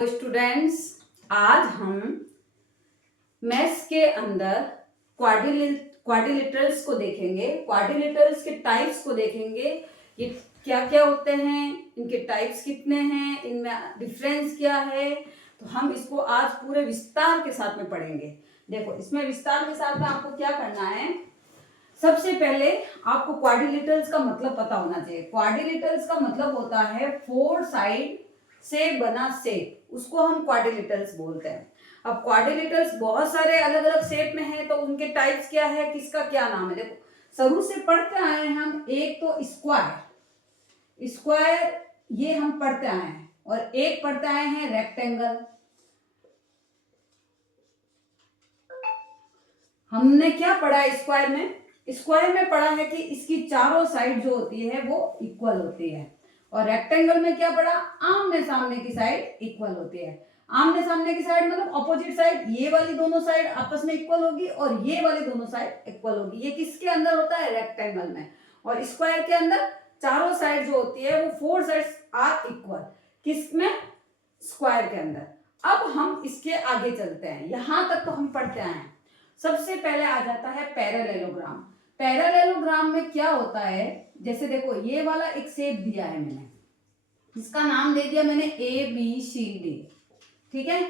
Students, आज हम maths के अंदर क्वाड्रिलेटरल्स को देखेंगे। क्वाड्रिलेटरल्स के टाइप्स को देखेंगे। ये क्या क्या होते हैं, इनके टाइप्स कितने हैं, इनमें डिफरेंस क्या है। तो हम इसको आज पूरे विस्तार के साथ में पढ़ेंगे। देखो, इसमें विस्तार के साथ में आपको क्या करना है। सबसे पहले आपको क्वाड्रिलेटरल्स का मतलब पता होना चाहिए। क्वाड्रिलेटरल्स का मतलब होता है फोर साइड से बना शेप, उसको हम क्वाड्रिलेटरल्स बोलते हैं। अब क्वाड्रिलेटरल्स बहुत सारे अलग अलग शेप में है, तो उनके टाइप्स क्या है, किसका क्या नाम है। देखो, शुरू से पढ़ते आए हैं हम। एक तो स्क्वायर, स्क्वायर ये हम पढ़ते आए हैं, और एक पढ़ते आए हैं रेक्टेंगल। हमने क्या पढ़ा है स्क्वायर में? स्क्वायर में पढ़ा है कि इसकी चारों साइड जो होती है वो इक्वल होती है। और रेक्टेंगल में क्या पढ़ा? आमने सामने की साइड इक्वल होती है। आमने सामने की साइड मतलब ऑपोजिट साइड, ये वाली दोनों साइड आपस में इक्वल होगी और ये वाली दोनों साइड इक्वल होगी। ये किसके अंदर होता है? रेक्टेंगल में। और स्क्वायर के अंदर चारों साइड जो होती है वो फोर साइड्स आर इक्वल। किसमें? स्क्वायर के अंदर। अब हम इसके आगे चलते हैं। यहां तक तो हम पढ़ते आए हैं। सबसे पहले आ जाता है पैरेललोग्राम। पैरेललोग्राम में क्या होता है, जैसे देखो ये वाला एक शेप दिया है मैंने, इसका नाम दे दिया मैंने ABCD, ठीक है।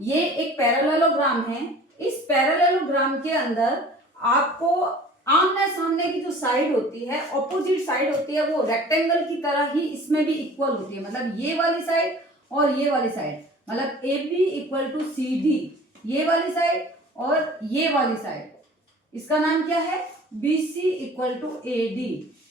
ये एक पैरेललोग्राम है। इस पैरेललोग्राम के अंदर आपको आमने सामने की जो साइड होती है, ऑपोजिट साइड होती है, वो रेक्टेंगल की तरह ही इसमें भी इक्वल होती है। मतलब ये वाली साइड और ये वाली साइड, मतलब AB इक्वल टू CD, ये वाली साइड और ये वाली साइड, इसका नाम क्या है? BC equal to AD।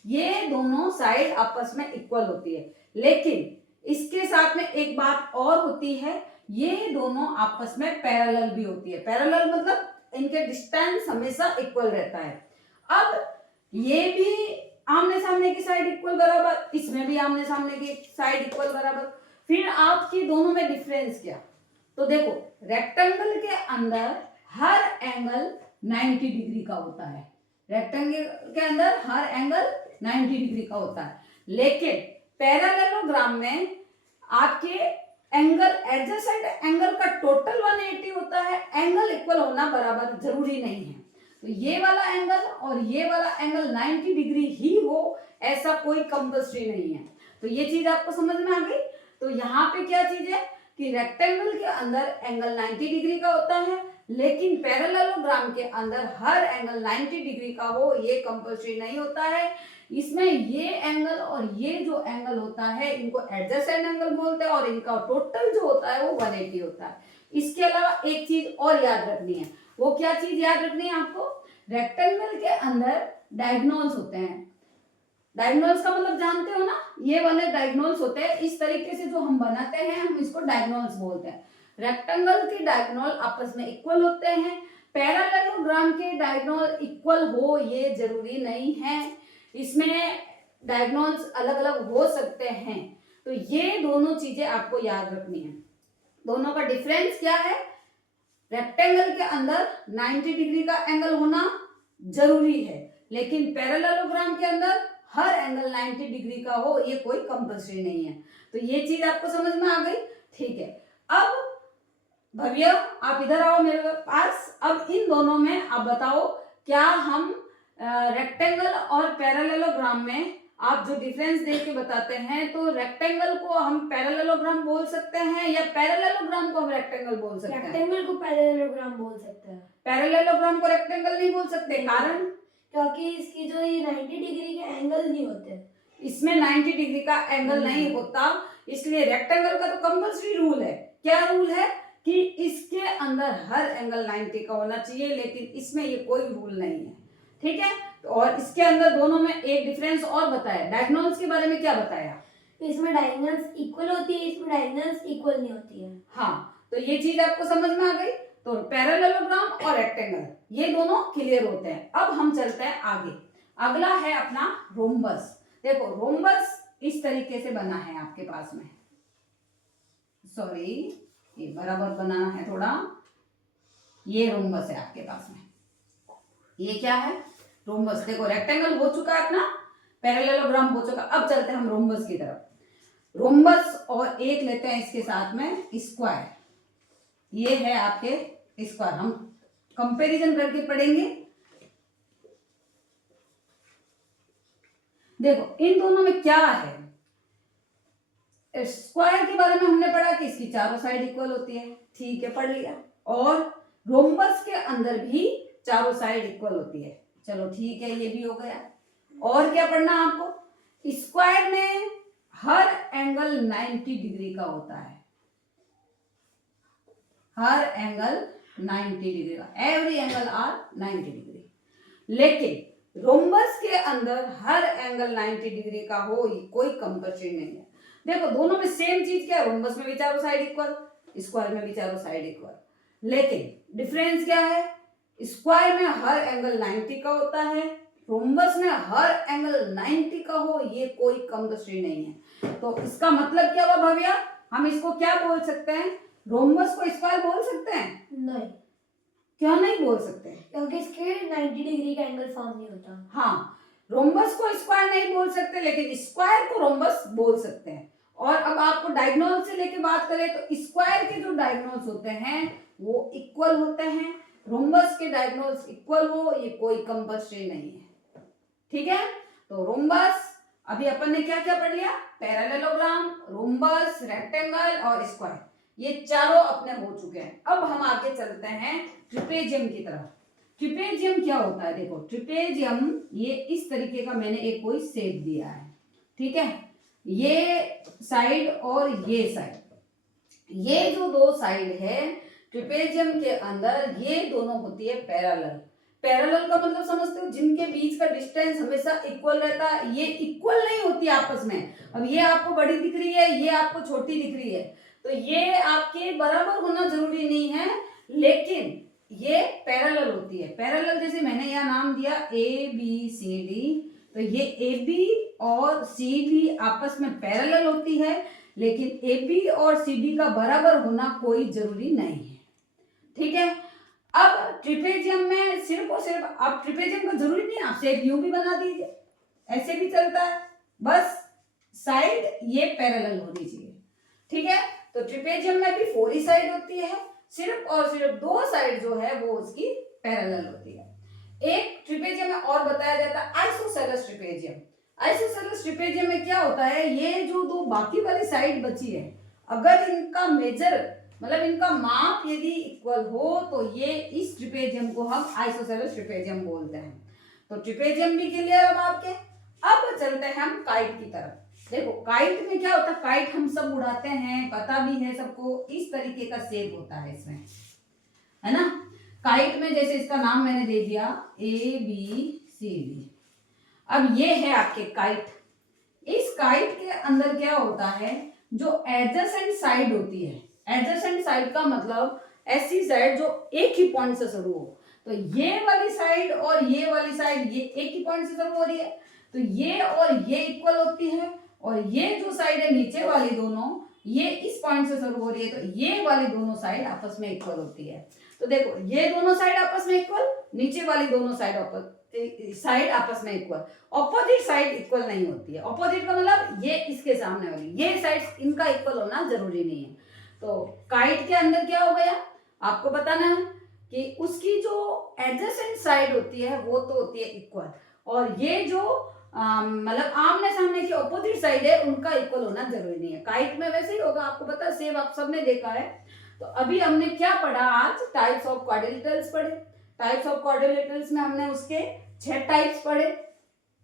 ये दोनों साइड आपस में इक्वल होती है, लेकिन इसके साथ में एक बात और होती है, ये दोनों आपस में पैरेलल भी होती है। पैरेलल मतलब इनके डिस्टेंस हमेशा इक्वल रहता है। अब ये भी आमने सामने की साइड इक्वल बराबर, इसमें भी आमने सामने की साइड इक्वल बराबर। फिर आपकी दोनों में डिफरेंस क्या? तो देखो, रेक्टेंगल के अंदर हर एंगल 90 डिग्री का होता है। रेक्टेंगल के अंदर हर एंगल 90 डिग्री का होता है, लेकिन पैरेललोग्राम में आपके एंगल एडजेसेंट एंगल का टोटल 180 होता है। एंगल इक्वल होना बराबर जरूरी नहीं है। तो ये वाला एंगल और ये वाला एंगल 90 डिग्री ही हो, ऐसा कोई कंपल्सरी नहीं है। तो ये चीज आपको समझ में आ गई। तो यहाँ पे क्या चीज है कि रेक्टेंगल के अंदर एंगल 90 डिग्री का होता है, लेकिन पैरेललोग्राम के अंदर हर एंगल 90 डिग्री का हो, ये कंपल्सरी नहीं होता है। इसमें ये एंगल और ये जो एंगल होता है, इनको एडजेसेंट एंगल बोलते हैं, और इनका टोटल जो होता है वो 180 होता है। इसके अलावा एक चीज और याद रखनी है। वो क्या चीज याद रखनी है आपको? रेक्टेंगल के अंदर डायगोनल्स होते हैं। डायगोनल्स का मतलब जानते हो ना, ये वाले डायगोनल्स होते हैं। इस तरीके से जो हम बनाते हैं, हम इसको डायगोनल्स बोलते हैं। रेक्टेंगल के डायगोनल आपस में इक्वल होते हैं। पैरेललोग्राम के डायगोनल इक्वल हो ये जरूरी नहीं है, इसमें डायगोनल्स अलग अलग हो सकते हैं। तो ये दोनों चीजें आपको याद रखनी है। दोनों का डिफरेंस क्या है? रेक्टेंगल के अंदर 90 डिग्री का एंगल होना जरूरी है, लेकिन पैरेललोग्राम के अंदर हर एंगल 90 डिग्री का हो, ये कोई कंपल्सरी नहीं है। तो ये चीज आपको समझ में आ गई, ठीक है। अब भव्य, आप इधर आओ मेरे पास। अब इन दोनों में आप बताओ, क्या हम रेक्टेंगल और पैरेललोग्राम में आप जो डिफरेंस दे के बताते हैं, तो रेक्टेंगल को हम पैरेललोग्राम बोल सकते हैं या पैरेललोग्राम को हम रेक्टेंगल बोल सकते हैं? रेक्टेंगल को पैरेललोग्राम बोल सकते हैं। पैरेललोग्राम को रेक्टेंगल नहीं बोल सकते, कारण? क्योंकि इसकी जो ये 90 डिग्री के एंगल नहीं होते, इसमें 90 डिग्री का एंगल नहीं होता, इसलिए रेक्टेंगल का तो कंपल्सरी रूल है। क्या रूल है? कि इसके अंदर हर एंगल 90 का होना चाहिए, लेकिन इसमें ये कोई रूल नहीं है, ठीक है। और इसके अंदर दोनों में एक डिफरेंस और बताया। डायगोनल्स के बारे में क्या बताया? इसमें डायगोनल्स इक्वल होती है, इसमें डायगोनल्स इक्वल नहीं होती है। हाँ, तो ये चीज आपको समझ में आ गई। तो पैरेललोग्राम और रेक्टेंगल ये दोनों क्लियर होते हैं। अब हम चलते हैं आगे। अगला है अपना रोम्बस। देखो, रोम्बस इस तरीके से बना है आपके पास में, सॉरी ये बराबर बनाना है थोड़ा। ये रोम्बस है आपके पास में। ये क्या है? रोम्बस। देखो, रेक्टेंगल हो चुका है अपना, पैरेललोग्राम हो चुका। अब चलते हैं हम रोम्बस की तरफ। रोम्बस और एक लेते हैं इसके साथ में स्क्वायर। ये है आपके स्क्वायर, हम कंपैरिजन करके पढ़ेंगे। देखो इन दोनों में क्या है, स्क्वायर के बारे में हमने पढ़ा कि इसकी चारों साइड इक्वल होती है, ठीक है पढ़ लिया। और रोम्बस के अंदर भी चारों साइड इक्वल होती है, चलो ठीक है ये भी हो गया। और क्या पढ़ना आपको, स्क्वायर में हर एंगल 90 डिग्री का होता है, हर एंगल 90 डिग्री का, एवरी एंगल आर 90 डिग्री। लेकिन रोम्बस के अंदर हर एंगल 90 डिग्री का हो ये कोई कंपल्सरी नहीं है। देखो दोनों में सेम चीज क्या है, रोम्बस में भी चारों साइड इक्वल, स्क्वायर में भी चारों साइड इक्वल, लेकिन डिफरेंस क्या है, स्क्वायर में हर एंगल 90 का होता है, रोम्बस में हर एंगल 90 का हो ये कोई कंपल्सरी नहीं है। तो इसका मतलब क्या हुआ भव्या, हम इसको क्या बोल सकते हैं, रोम्बस को स्क्वायर बोल सकते हैं? नहीं, क्यों नहीं बोल सकते? क्योंकि इसके 90 डिग्री का एंगल फॉर्म नहीं होता। हाँ, रोम्बस को स्क्वायर नहीं बोल सकते, लेकिन स्क्वायर को रोम्बस बोल सकते हैं। और अब आपको डायगोनल से लेके बात करें तो स्क्वायर के जो डायगोनल्स होते हैं वो इक्वल होते हैं, रोम्बस के डायगोनल्स इक्वल हो ये कोई कंपल्सरी नहीं है, ठीक है। तो रोम्बस अभी अपन ने क्या क्या पढ़ लिया, पैरेललोग्राम, रोम्बस, रेक्टेंगल और स्क्वायर, ये चारों अपने हो चुके हैं। अब हम आगे चलते हैं ट्रिपेजियम की तरफ। ट्रिपेजियम क्या होता है, देखो ट्रिपेजियम ये इस तरीके का मैंने एक कोई शेप दिया है, ठीक है, ये साइड और ये साइड, ये जो दो साइड है ट्रिपेजियम के अंदर ये दोनों होती है पैरेलल। पैरेलल का मतलब समझते हो, जिनके बीच का डिस्टेंस हमेशा इक्वल रहता है, ये इक्वल नहीं होती आपस में। अब ये आपको बड़ी दिख रही है, ये आपको छोटी दिख रही है, तो ये आपके बराबर होना जरूरी नहीं है, लेकिन ये पैरेलल होती है। पैरेलल जैसे मैंने यहाँ नाम दिया ए बी सी डी, तो ये ए बी और सी डी आपस में पैरेलल होती है, लेकिन ए बी और सी डी का बराबर होना कोई जरूरी नहीं है, ठीक है। अब ट्रिपेजियम में सिर्फ और सिर्फ, आप ट्रिपेजियम का जरूरी नहीं आप शेप यूं भी बना दीजिए, ऐसे भी चलता है, बस साइड ये पैरेलल होनी चाहिए, ठीक है। तो ट्रिपेजियम में भी 4 ही साइड होती है, सिर्फ और सिर्फ 2 साइड जो है वो उसकी पैरेलल होती है। एक ट्रिपेजियम में और बताया जाता है आइसोसेलेस ट्रिपेजियम। आइसोसेलेस ट्रिपेजियम में क्या होता है, ये जो दो बाकी वाली साइड बची है, अगर इनका मेजर मतलब इनका माप यदि इक्वल हो तो ये इस ट्रिपेजियम को हम आइसोसेलेस ट्रिपेजियम बोलते हैं। तो ट्रिपेजियम भी क्लियर अब आपके। अब चलते हैं हम काइट की तरफ। देखो काइट में क्या होता है, काइट हम सब उड़ाते हैं, पता भी है सबको, इस तरीके का शेप होता है इसमें, है ना। काइट में जैसे इसका नाम मैंने दे दिया ए बी सी डी। अब ये है आपके काइट। इस काइट के अंदर क्या होता है, जो एडजेसेंट साइड होती है, एडजेसेंट साइड का मतलब ऐसी साइड जो एक ही पॉइंट से शुरू हो, तो ये वाली साइड और ये वाली साइड ये एक ही पॉइंट से शुरू हो रही है, तो ये और ये इक्वल होती है, और ये जो साइड है नीचे वाली दोनों ये इस पॉइंट से शुरू हो रही है, तो ये वाली दोनों साइड आपस में इक्वल होती है। तो देखो ये दोनों साइड आपस में इक्वल, नीचे वाली दोनों साइड आपस में इक्वल, ऑपोजिट साइड इक्वल नहीं होती है। ऑपोजिट का मतलब ये इसके सामने वाली, ये साइड इनका इक्वल होना जरूरी नहीं है। तो काइट के अंदर क्या हो गया, आपको बताना है कि उसकी जो एडजेसेंट साइड होती है वो तो होती है इक्वल, और ये जो मतलब आमने सामने की ऑपोजिट साइड है उनका इक्वल होना जरूरी नहीं है। काइट में वैसे ही होगा, आपको पता है, सेम आप सबने देखा है। तो अभी हमने क्या पढ़ा आज, टाइप्स ऑफ क्वाड्रिलेटरल्स पढ़े। टाइप्स ऑफ क्वाड्रिलेटरल्स में हमने उसके 6 टाइप्स पढ़े।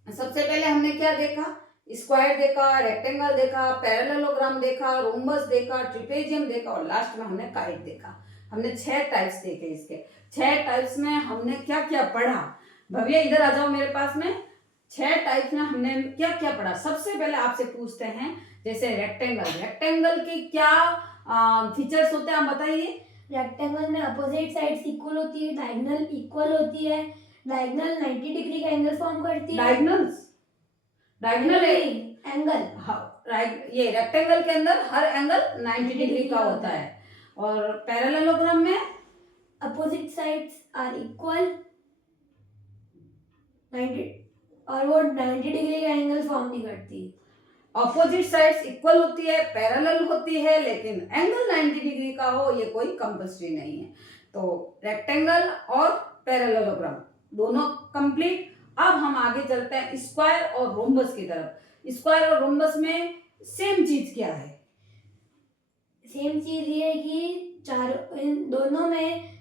सबसे पहले हमने क्या देखा, स्क्वायर देखा, रेक्टेंगल देखा, पैरेललोग्राम देखा, रोम्बस देखा, ट्रिपेजियम देखा, और लास्ट में हमने काइट देखा। हमने 6 टाइप्स देखे। इसके 6 टाइप्स में हमने क्या क्या पढ़ा, भव्या इधर आ जाओ मेरे पास में। 6 टाइप्स में हमने क्या क्या पढ़ा। सबसे पहले आपसे पूछते हैं, जैसे रेक्टेंगल, रेक्टेंगल के क्या फीचर्स होते हैं आप बताइए। रेक्टेंगल में अपोजिट साइड्स इक्वल होती है, डायगोनल इक्वल होती है, डायगोनल 90 डिग्री का एंगल फॉर्म करती है। डायगोनल एंगल, हाँ राइट, ये रेक्टेंगल के अंदर हर एंगल 90 डिग्री का होता है, और पैरेललोग्राम में अपोजिट साइड्स आर इक्वल 90, और वो 90 डिग्री का एंगल फॉर्म नहीं करती। ऑपोजिट साइड्स इक्वल होती है, पैरेलल होती है, लेकिन एंगल 90 डिग्री का हो ये कोई कंपल्सरी नहीं है। तो रेक्टेंगल और पैरेललोग्राम दोनों कंप्लीट। अब हम आगे चलते हैं स्क्वायर और रोम्बस की तरफ। स्क्वायर और रोम्बस में सेम चीज क्या है? सेम चीज ये है कि चारों इन दोनों में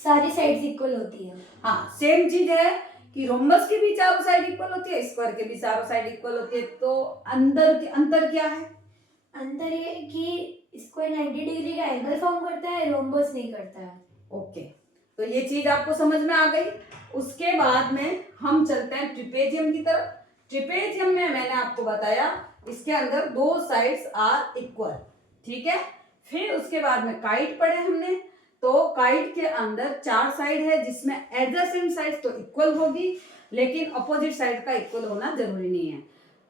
सारी साइड्स इक्वल होती है। हाँ, सेम चीज है कि रोम्बस की भी चारों साइड इक्वल होती है, स्क्वायर के भी चारों साइड इक्वल होती है। तो अंतर क्या है? अंतर ये है कि स्क्वायर 90 डिग्री का एंगल फॉर्म करता है, रोम्बस नहीं करता है। ओके, तो ये चीज आपको समझ में आ गई। उसके बाद में हम चलते हैं ट्रिपेजियम की तरफ। ट्रिपेजियम में मैंने आपको बताया इसके अंदर दो साइड्स आर इक्वल, ठीक है। फिर उसके बाद में काइट पढ़े हमने, तो काइट के अंदर चार साइड है जिसमें एडजेसेंट साइड तो इक्वल होगी, लेकिन अपोजिट साइड का इक्वल होना जरूरी नहीं है।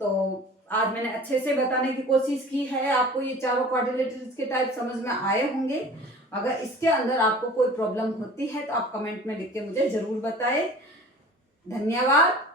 तो आज मैंने अच्छे से बताने की कोशिश की है, आपको ये चारों क्वाड्रिलेटरल्स के टाइप समझ में आए होंगे। अगर इसके अंदर आपको कोई प्रॉब्लम होती है तो आप कमेंट में लिख के मुझे जरूर बताएं। धन्यवाद।